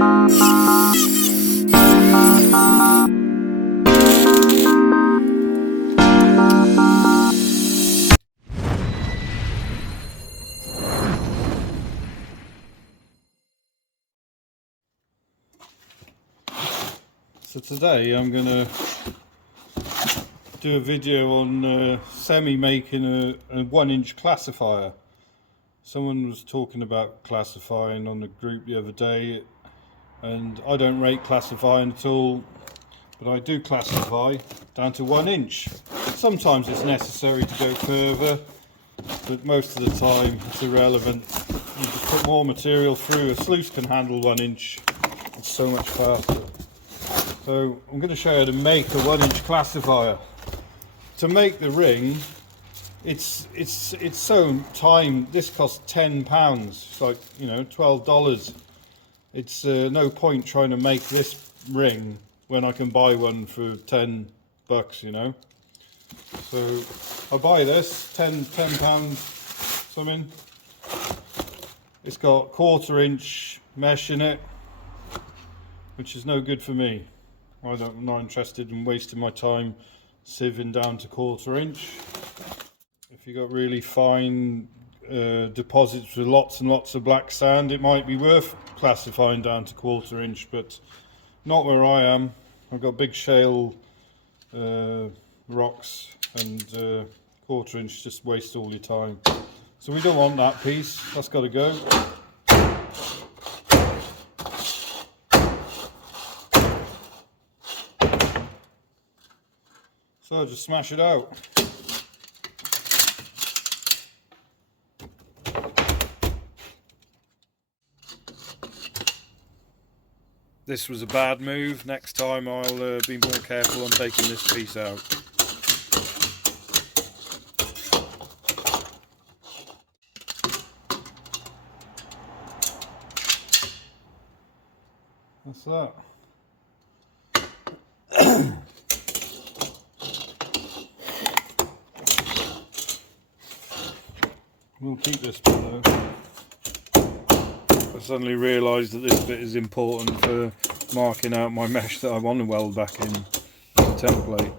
So today I'm going to do a video on making a 1-inch classifier. Someone was talking about classifying on the group the other day, and I don't rate classifying at all, but I do classify down to 1 inch. Sometimes it's necessary to go further, but most of the time it's irrelevant. You just put more material through. A sluice can handle 1 inch. It's so much faster. So I'm going to show you how to make a 1-inch classifier. To make the ring, it's so time. This costs £10. It's like, you know, $12. It's no point trying to make this ring when I can buy one for $10, you know. So I buy this £10 something. It's got 1/4 inch mesh in it, which is no good for me. I'm not interested in wasting my time sieving down to 1/4 inch. If you've got really fine deposits with lots and lots of black sand, it might be worth classifying down to 1/4 inch, but not where I am. I've got big shale rocks, and 1/4 inch just wastes all your time. So we don't want that piece. That's got to go. So just smash it out. This was a bad move. Next time I'll be more careful on taking this piece out. That's that. We'll keep this bit though. I suddenly realised that this bit is important for marking out my mesh that I want to weld back in the template.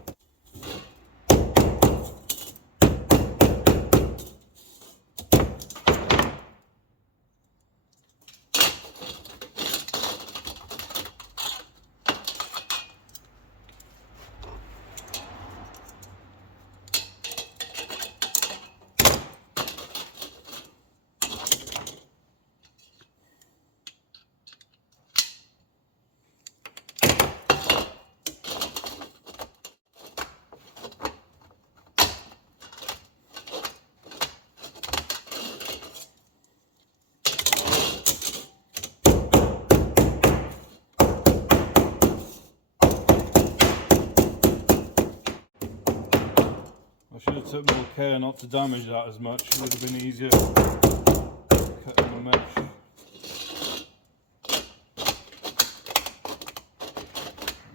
I should have took more care not to damage that as much. It would have been easier cutting the mesh.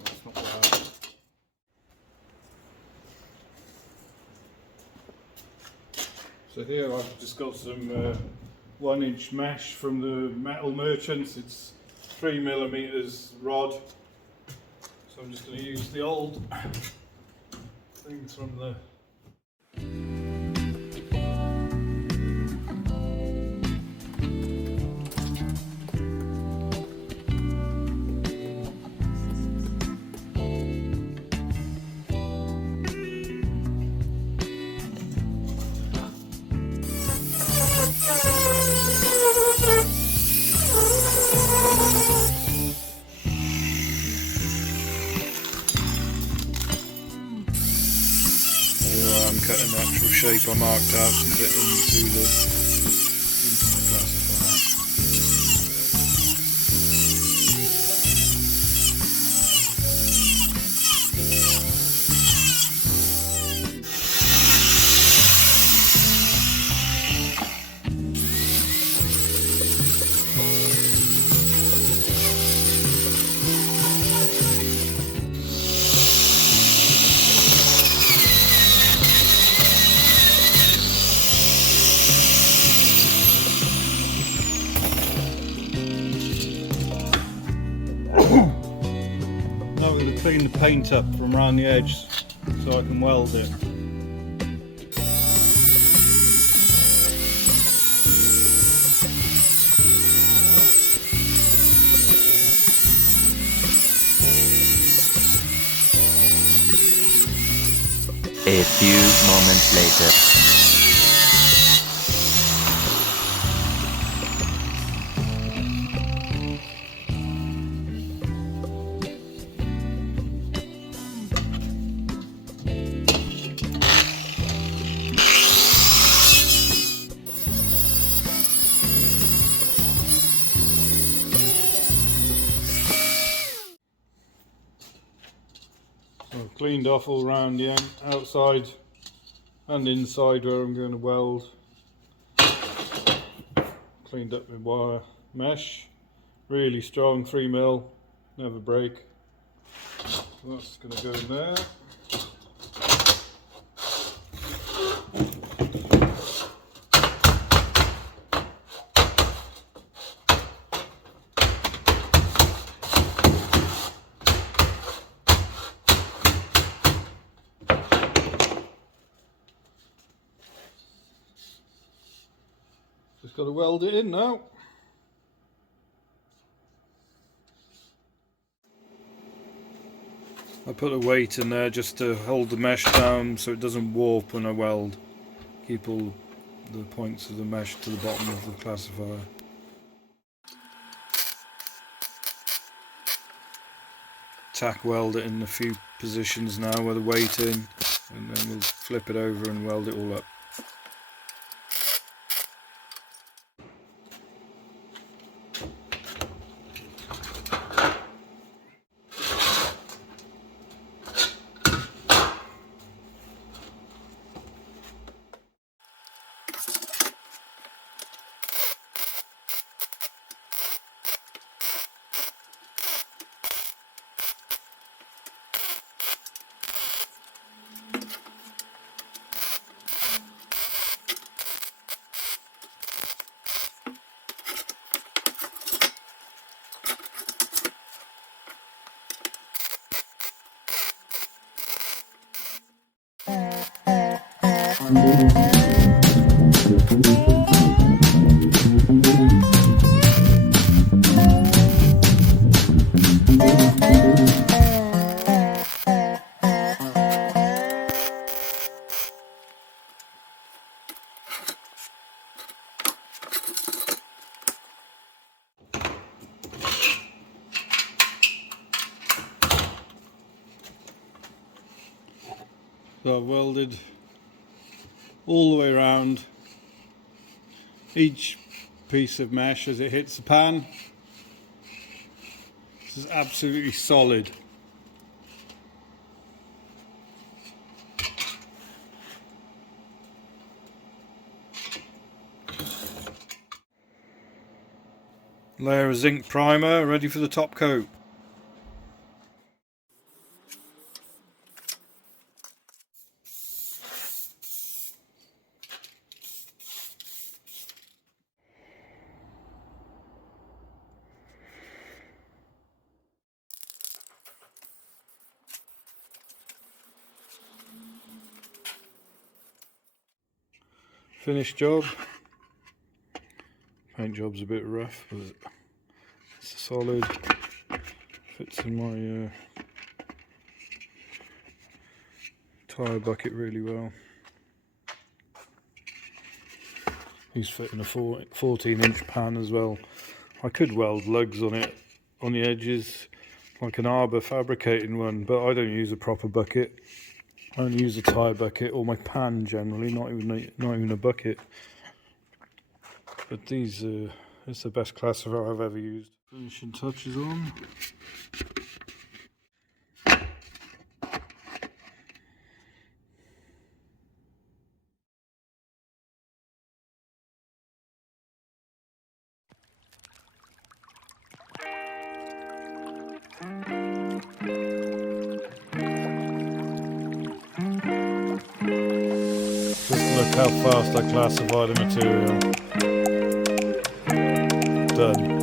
That's not bad. So here I've just got some 1-inch mesh from the Metal Merchants. It's 3mm rod. So I'm just going to use the old things from the I'm cutting the actual shape I marked out to fit into the classifier. Now we're going to clean the paint up from around the edge so I can weld it. A few moments later. So I've cleaned off all around the outside and inside where I'm going to weld. Cleaned up my wire mesh, really strong, 3mm, never break. So that's going to go in there. Just got to weld it in now. I put a weight in there just to hold the mesh down so it doesn't warp when I weld. Keep all the points of the mesh to the bottom of the classifier. Tack weld it in a few positions now with the weight in, and then we'll flip it over and weld it all up. So I've welded all the way around each piece of mesh as it hits the pan. This is absolutely solid. Layer of zinc primer ready for the top coat. Finished job. Paint job's a bit rough, but it's solid. Fits in my tyre bucket really well. He's fitting a 14-inch pan as well. I could weld lugs on it on the edges like an arbor fabricating one, but I don't use a proper bucket. I only use a tyre bucket or my pan generally, not even a bucket. But these, it's the best classifier I've ever used. Finishing touches on. Just look how fast I classify the material. Done.